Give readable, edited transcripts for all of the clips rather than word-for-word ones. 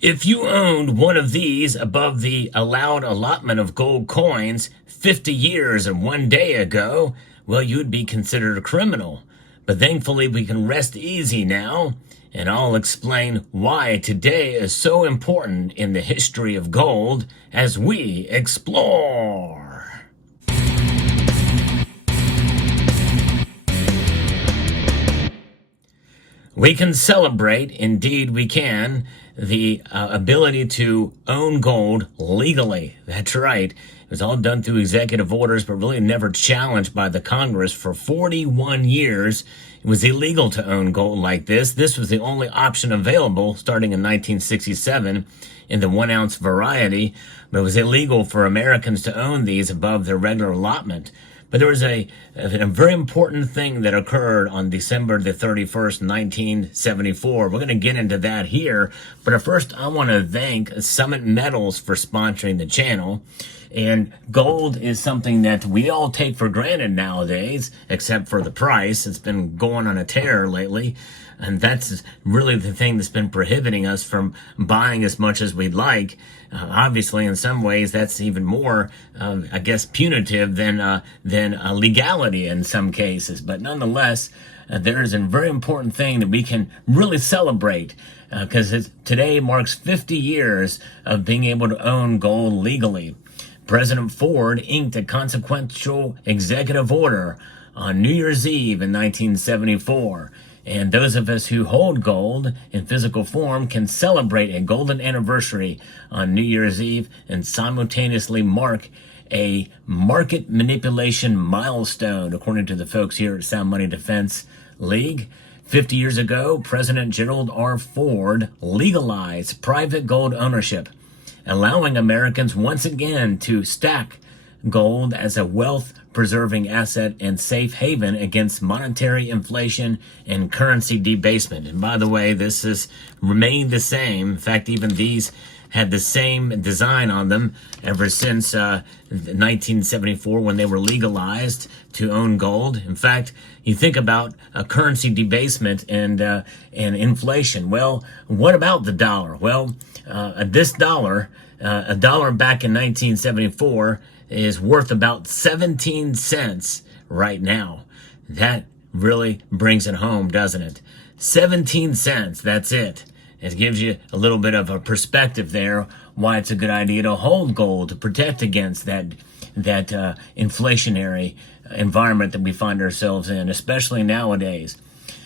If you owned one of these above the allowed allotment of gold coins 50 years and 1 day ago, well, you'd be considered a criminal. But thankfully, we can rest easy now, and I'll explain why today is so important in the history of gold as we explore. We can celebrate, indeed we can, the ability to own gold legally. That's right. It was all done through executive orders, but really never challenged by the Congress. For 41 years, it was illegal to own gold like this. This was the only option available starting in 1967 in the 1 ounce variety, but it was illegal for Americans to own these above their regular allotment. But there was a very important thing that occurred on December the 31st, 1974. We're going to get into that here. But first, I want to thank Summit Metals for sponsoring the channel. And gold is something that we all take for granted nowadays, except for the price. It's been going on a tear lately. And that's really the thing that's been prohibiting us from buying as much as we'd like. Obviously, in some ways, that's even more, I guess, punitive than legality in some cases. But nonetheless, there is a very important thing that we can really celebrate because today marks 50 years of being able to own gold legally. President Ford inked a consequential executive order on New Year's Eve in 1974. And those of us who hold gold in physical form can celebrate a golden anniversary on New Year's Eve and simultaneously mark a market manipulation milestone, according to the folks here at Sound Money Defense League. 50 years ago, President Gerald R. Ford legalized private gold ownership, allowing Americans once again to stack gold as a wealth-preserving asset and safe haven against monetary inflation and currency debasement. And by the way, this has remained the same. In fact, even these had the same design on them ever since 1974 when they were legalized to own gold. In fact, you think about currency debasement and inflation. Well, what about the dollar? Well, this dollar, a dollar back in 1974, is worth about 17 cents right now. That really brings it home, doesn't it? 17 cents, that's it. It gives you a little bit of a perspective there why it's a good idea to hold gold to protect against that inflationary environment that we find ourselves in, especially nowadays.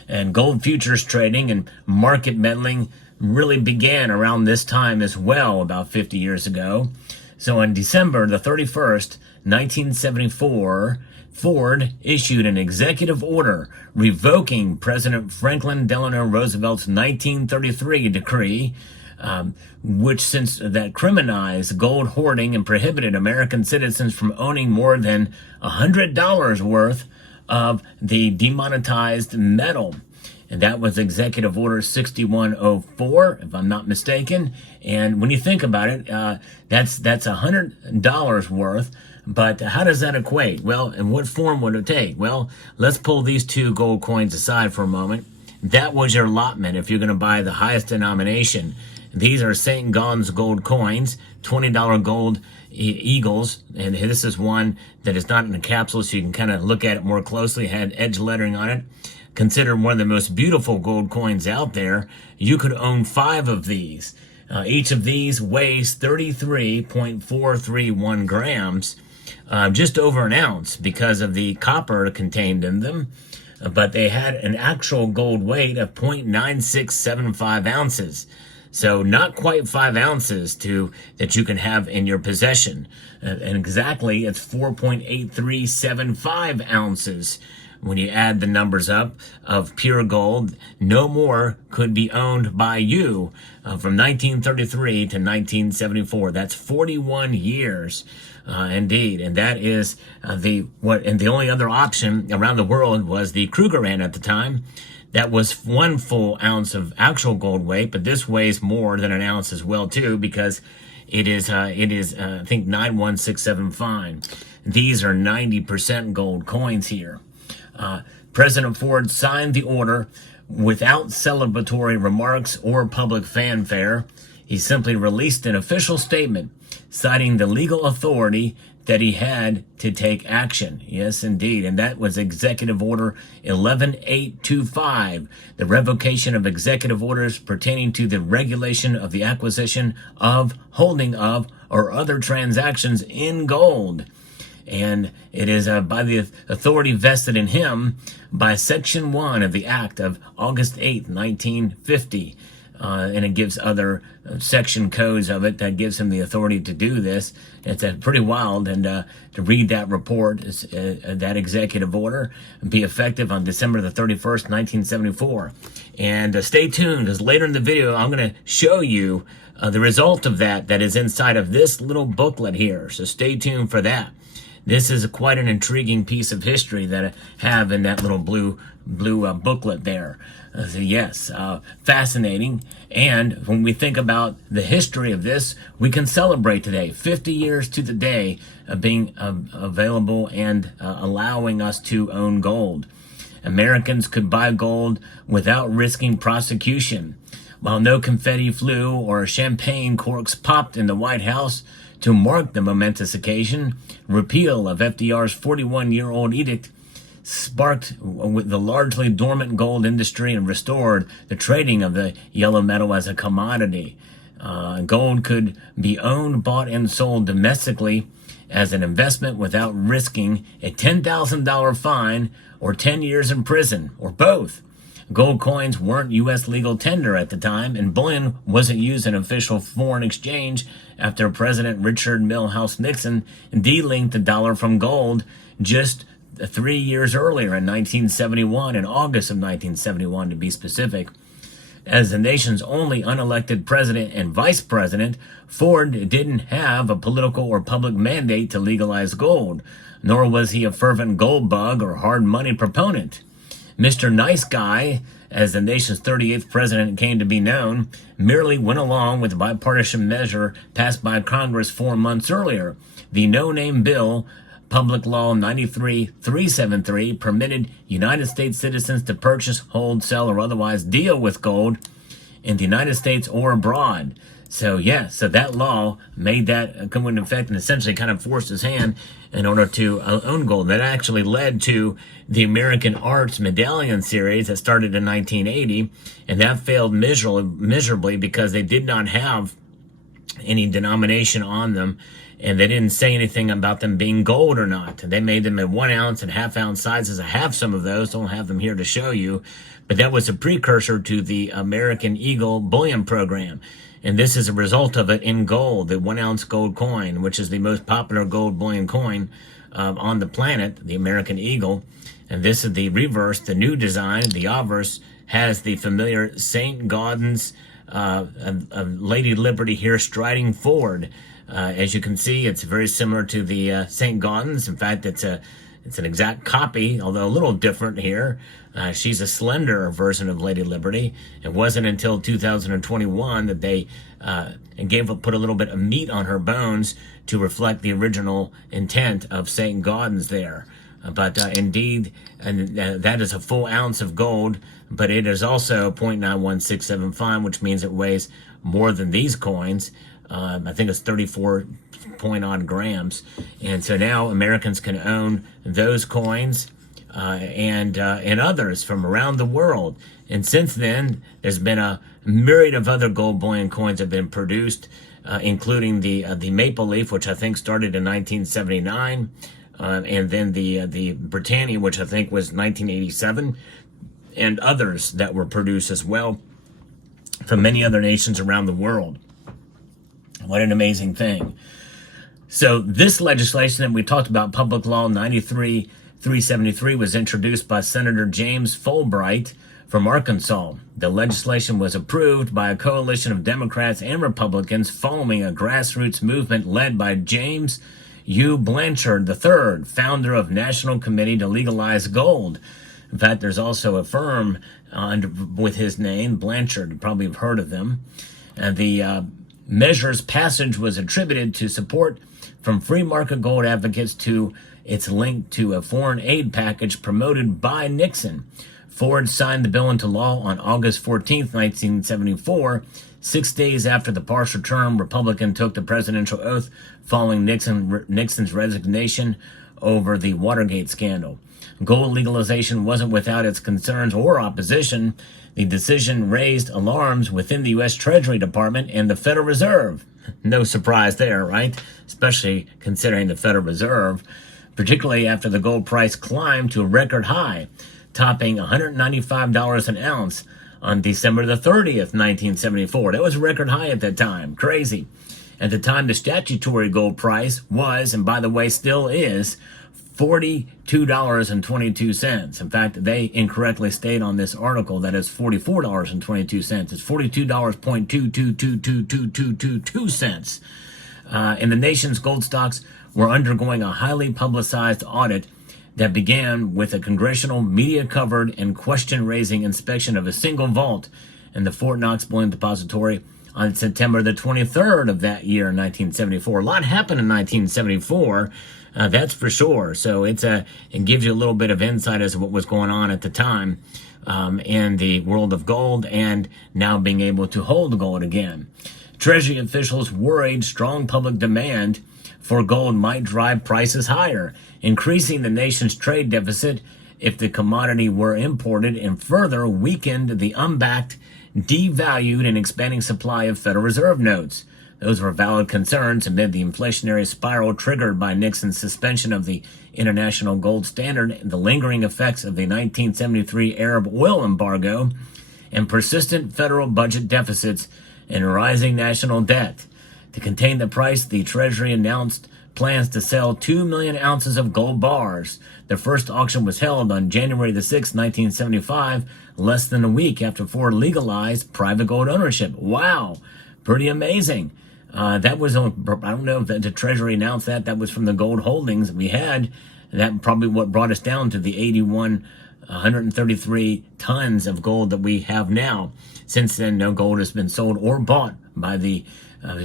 And gold futures trading and market meddling really began around this time as well, about 50 years ago. So on December the 31st, 1974, Ford issued an executive order revoking President Franklin Delano Roosevelt's 1933 decree, which that criminalized gold hoarding and prohibited American citizens from owning more than $100 worth of the demonetized metal. And that was Executive Order 6104, if I'm not mistaken. And when you think about it, that's $100 worth. But how does that equate? Well, in what form would it take? Well, let's pull these two gold coins aside for a moment. That was your allotment if you're going to buy the highest denomination. These are St. Gaudens gold coins, $20 gold eagles. And this is one that is not in a capsule, so you can kind of look at it more closely. It had edge lettering on it. Considered one of the most beautiful gold coins out there. You could own 5 of these. Each of these weighs 33.431 grams, just over an ounce because of the copper contained in them. But they had an actual gold weight of 0.9675 ounces. So not quite 5 ounces that you can have in your possession. And exactly, it's 4.8375 ounces. When you add the numbers up of pure gold, no more could be owned by you from 1933 to 1974. That's 41 years, indeed. And that is the only other option around the world was the Krugerrand at the time. That was 1 full ounce of actual gold weight, but this weighs more than an ounce as well too, because it is I think 91675. These are 90% gold coins here. President Ford signed the order without celebratory remarks or public fanfare. he simply released an official statement citing the legal authority that he had to take action. Yes, indeed. And that was Executive Order 11825, the revocation of executive orders pertaining to the regulation of the acquisition of, holding of, or other transactions in gold. And it is by the authority vested in him by Section 1 of the Act of August 8, 1950. And it gives other section codes of it that gives him the authority to do this. It's pretty wild, and to read that report, that executive order, be effective on December the 31st, 1974. And stay tuned, because later in the video, I'm going to show you the result of that is inside of this little booklet here. So stay tuned for that. This is quite an intriguing piece of history that I have in that little blue booklet there. So yes, fascinating. And when we think about the history of this, we can celebrate today, 50 years to the day of being available and allowing us to own gold. Americans could buy gold without risking prosecution. While no confetti flew or champagne corks popped in the White House to mark the momentous occasion, repeal of FDR's 41-year-old edict sparked the largely dormant gold industry and restored the trading of the yellow metal as a commodity. Gold could be owned, bought, and sold domestically as an investment without risking a $10,000 fine or 10 years in prison, or both. Gold coins weren't U.S. legal tender at the time, and bullion wasn't used in official foreign exchange after President Richard Milhous Nixon de-linked the dollar from gold just 3 years earlier in 1971, in August of 1971 to be specific. As the nation's only unelected president and vice president, Ford didn't have a political or public mandate to legalize gold, nor was he a fervent gold bug or hard money proponent. Mr. Nice Guy, as the nation's 38th president came to be known, merely went along with a bipartisan measure passed by Congress 4 months earlier. The no-name bill, Public Law 93-373, permitted United States citizens to purchase, hold, sell, or otherwise deal with gold in the United States or abroad. So that law made that come into effect and essentially kind of forced his hand in order to own gold. That actually led to the American Arts Medallion series that started in 1980, and that failed miserably because they did not have any denomination on them, and they didn't say anything about them being gold or not. They made them in 1 ounce and half-ounce sizes. I have some of those, don't have them here to show you, but that was a precursor to the American Eagle bullion program. And this is a result of it in gold, the 1 ounce gold coin, which is the most popular gold bullion coin on the planet, the American Eagle. And this is the reverse, the new design. The obverse has the familiar St. Gaudens of Lady Liberty here striding forward. As you can see, it's very similar to the St. Gaudens. In fact, it's an exact copy, although a little different here. She's a slender version of Lady Liberty. It wasn't until 2021 that they put a little bit of meat on her bones to reflect the original intent of St. Gaudens there. But indeed, that is a full ounce of gold, but it is also 0.91675, which means it weighs more than these coins. I think it's 34 point odd grams. And so now Americans can own those coins and others from around the world. And since then, there's been a myriad of other gold bullion coins have been produced, including the Maple Leaf, which I think started in 1979, and then the Britannia, which I think was 1987, and others that were produced as well from many other nations around the world. What an amazing thing. So this legislation that we talked about, Public Law 93-373, was introduced by Senator James Fulbright from Arkansas. The legislation was approved by a coalition of Democrats and Republicans following a grassroots movement led by James U. Blanchard III, founder of National Committee to Legalize Gold. In fact, there's also a firm with his name, Blanchard. You probably have heard of them. And the measure's passage was attributed to support from free market gold advocates to its link to a foreign aid package promoted by Nixon. Ford signed the bill into law on August 14th, 1974, 6 days after the partial term Republican took the presidential oath following Nixon's resignation over the Watergate scandal. Gold legalization wasn't without its concerns or opposition. The decision raised alarms within the U.S. Treasury Department and the Federal Reserve. No surprise there, right? Especially considering the Federal Reserve, particularly after the gold price climbed to a record high, topping $195 an ounce on December the 30th, 1974. That was a record high at that time. Crazy. At the time, the statutory gold price was, and by the way, still is, $42.22. In fact, they incorrectly state on this article that it's $44.22. It's $42.22222222. And the nation's gold stocks were undergoing a highly publicized audit that began with a congressional media-covered and question-raising inspection of a single vault in the Fort Knox Bullion Depository on September the 23rd of that year, 1974. A lot happened in 1974, that's for sure. So it gives you a little bit of insight as to what was going on at the time in the world of gold and now being able to hold gold again. Treasury officials worried strong public demand for gold might drive prices higher, increasing the nation's trade deficit if the commodity were imported, and further weakened the unbacked, devalued, and expanding supply of Federal Reserve notes. Those were valid concerns amid the inflationary spiral triggered by Nixon's suspension of the international gold standard, the lingering effects of the 1973 Arab oil embargo, and persistent federal budget deficits and rising national debt. To contain the price, the Treasury announced plans to sell 2 million ounces of gold bars. The first auction was held on January the 6th, 1975, less than a week after Ford legalized private gold ownership. Wow, pretty amazing. That was, I don't know if the Treasury announced that. That was from the gold holdings we had. That probably what brought us down to the 133 tons of gold that we have now. Since then, no gold has been sold or bought by the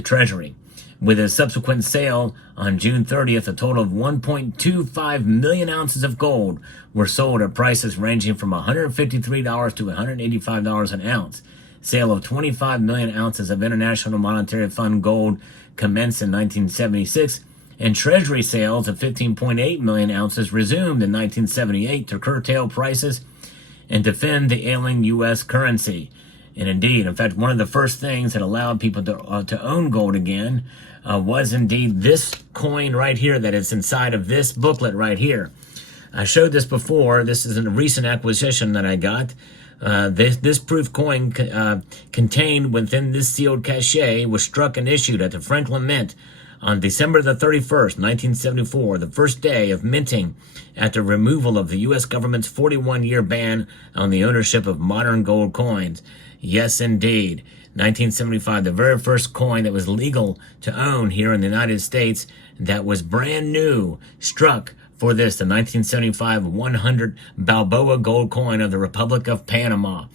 Treasury. With a subsequent sale on June 30th, a total of 1.25 million ounces of gold were sold at prices ranging from $153 to $185 an ounce. Sale of 25 million ounces of International Monetary Fund gold commenced in 1976, and Treasury sales of 15.8 million ounces resumed in 1978 to curtail prices and defend the ailing U.S. currency. And indeed, in fact, one of the first things that allowed people to own gold again was indeed this coin right here that is inside of this booklet right here. I showed this before. This is a recent acquisition that I got. This proof coin contained within this sealed cachet was struck and issued at the Franklin Mint on December the 31st, 1974, the first day of minting after removal of the U.S. government's 41-year ban on the ownership of modern gold coins. Yes, indeed. 1975, the very first coin that was legal to own here in the United States that was brand new, struck for this, the 1975 100 Balboa gold coin of the Republic of Panama.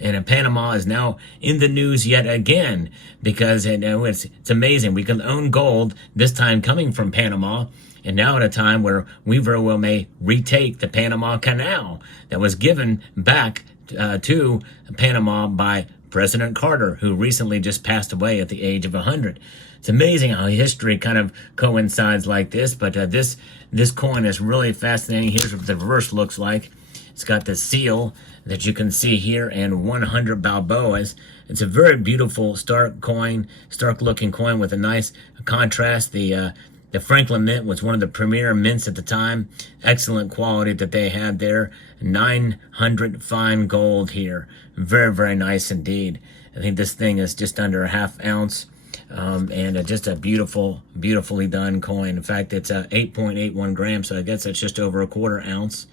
And Panama is now in the news yet again because it's amazing. We can own gold, this time coming from Panama, and now at a time where we very well may retake the Panama Canal that was given back to Panama by President Carter, who recently just passed away at the age of 100. It's amazing how history kind of coincides like this, but this coin is really fascinating. Here's what the reverse looks like. It's got the seal that you can see here and 100 Balboas. It's a very beautiful, stark looking coin with a nice contrast. The Franklin Mint was one of the premier mints at the time. Excellent quality that they had there. 900 fine gold here. Very, very nice indeed. I think this thing is just under a half ounce. And just a beautifully done coin. In fact, it's 8.81 grams, so I guess that's just over a quarter ounce,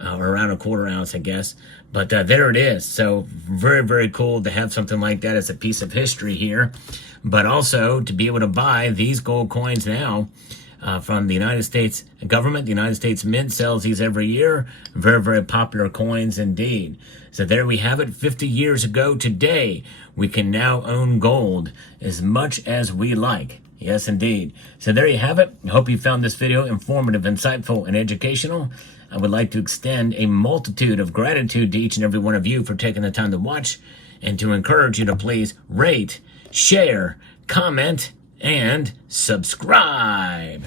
or around a quarter ounce, I guess. But there it is. So very, very cool to have something like that as a piece of history here. But also to be able to buy these gold coins now from the United States government. The United States Mint sells these every year. Very, very popular coins indeed. So there we have it. 50 years ago today, we can now own gold as much as we like. Yes, indeed. So there you have it. I hope you found this video informative, insightful, and educational. I would like to extend a multitude of gratitude to each and every one of you for taking the time to watch, and to encourage you to please rate, share, comment, and subscribe.